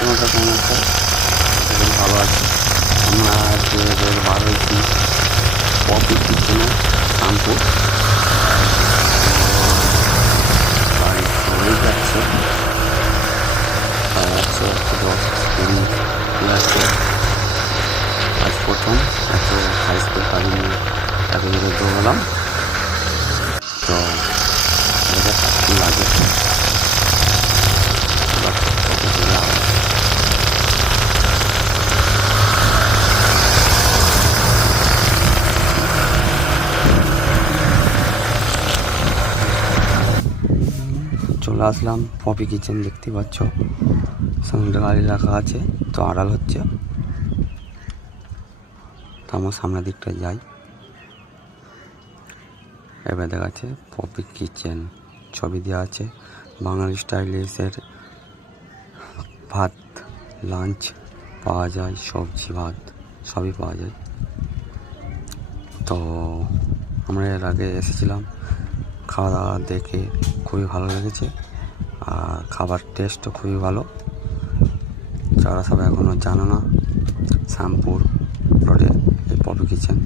তোমাদের কেমন আছে? খুবই ভালো আছে। আমরা যে বার হয়েছি পপি কিচেনে শাম্পু প্রায় চলেই যাচ্ছে। হচ্ছে 10 দিন আছে। আজ প্রথম এত হাই স্কুল গাড়ি নিয়ে এত দূরে দৌড়ালাম, তো এটা সাক্ষী লাগে। চলে আসলাম পপি কিচেন, দেখতে পাচ্ছ সামনে গাড়ি রাখা আছে, তো আড়াল হচ্ছে। তো আমার সামনের দিকটা যাই, এবার দেখাচ্ছে পপি কিচেন ছবি দেওয়া আছে। বাঙালি স্টাইলিশের ভাত লাঞ্চ পাওয়া যায়, সবজি ভাত সবই পাওয়া যায়। তো আমরা এর আগে এসেছিলাম, খাওয়া দাওয়া দেখে খুবই ভালো লেগেছে, আর খাবার টেস্টও খুবই ভালো। যারা সবাই এখনও জানো না, শ্যামপুর রোডে এই পপি কিচেন।